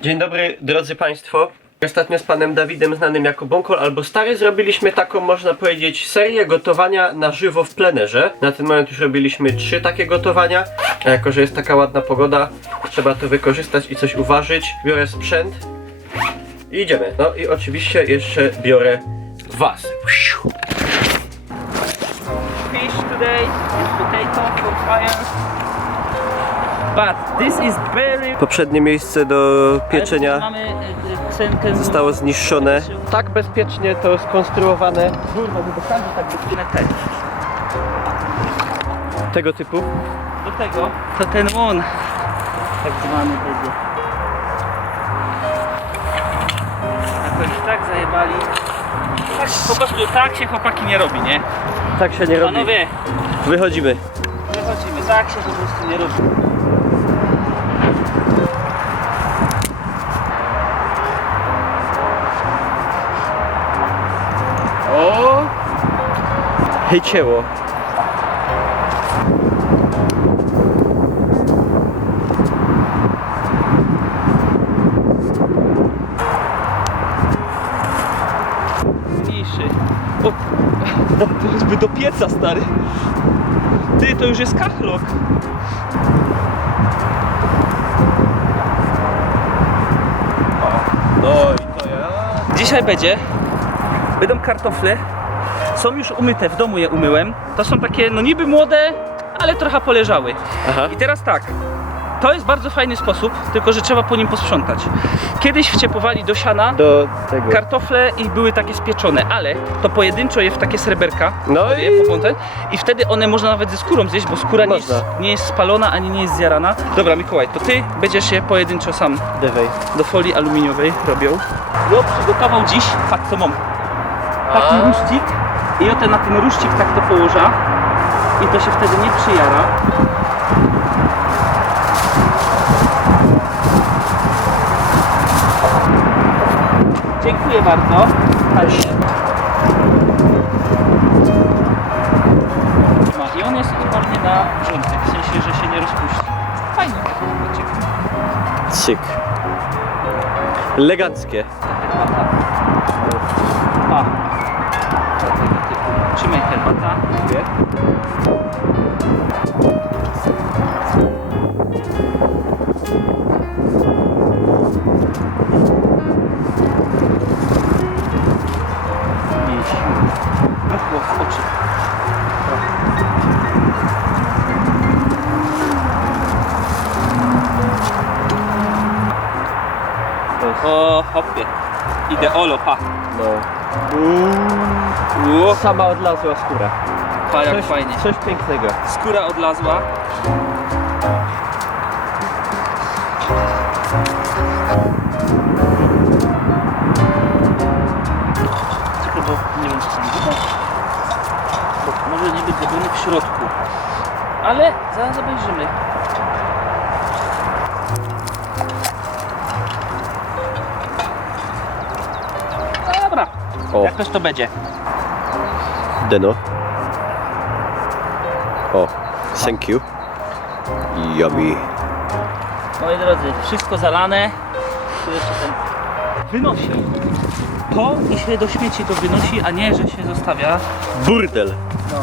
Dzień dobry, drodzy Państwo. Ostatnio z panem Dawidem, znanym jako Bąkol albo Stary, zrobiliśmy taką, można powiedzieć, serię gotowania na żywo w plenerze. Na ten moment już robiliśmy 3 takie gotowania. A jako że jest taka ładna pogoda, trzeba to wykorzystać i coś uważać. Biorę sprzęt i idziemy. No i oczywiście jeszcze biorę was. Fish today, potato for fire. But this is very... Poprzednie miejsce do pieczenia Mamy cenkę zostało zniszczone. Tak bezpiecznie to skonstruowane. Kurwa, do każdy tak bezpieczne też. Tego typu. Do tego to ten on tak zwany będzie. Jakoś tak zajebali. Tak, po prostu tak się chłopaki nie robi, nie? Tak się nie robi. Panowie, Wychodzimy. wychodzimy, tak się po prostu nie robi. O! Hej cięło. Mniejszy. O, to jest by do pieca, stary. Ty, to już jest kachlok. No i to ja. Dzisiaj będą kartofle. Są już umyte, w domu je umyłem. To są takie, no niby młode, ale trochę poleżały. Aha. I teraz tak, to jest bardzo fajny sposób, tylko że trzeba po nim posprzątać. Kiedyś wciepowali do siana Do tego. kartofle i były takie spieczone, ale to pojedynczo je w takie sreberka. No je i- poplątać. I wtedy one można nawet ze skórą zjeść, bo skóra nie jest spalona, ani nie jest zjarana. Dobra, Mikołaj, to ty będziesz je pojedynczo sam Dawaj. do folii aluminiowej robią. Jo, przygotował dziś, patrz co mam. Taki ruszcik i oto na ten ruszcik tak to położa i to się wtedy nie przyjara. Dziękuję bardzo. I on jest odporny na wrzątek, w sensie, że się nie rozpuści. Fajnie. Cyk. Eleganckie. A. Tego typu. Trzymaj herbata. Muchło w oczy. O, hopie. Ideolo, pa. No. Uuu, Sama odlazła skóra. pa, jak fajnie. Coś pięknego. Skóra odlazła. Czekaj, bo nie wiem, co tam widać. Bo może nie być zrobiony w środku. Ale zaraz obejrzymy. Dobra, O, jakoś to będzie. Deno. O, thank you. Yummy. Moi drodzy, wszystko zalane. Tu jeszcze ten wynosi. To i się do śmieci to wynosi, a nie, że się zostawia. Burdel. No.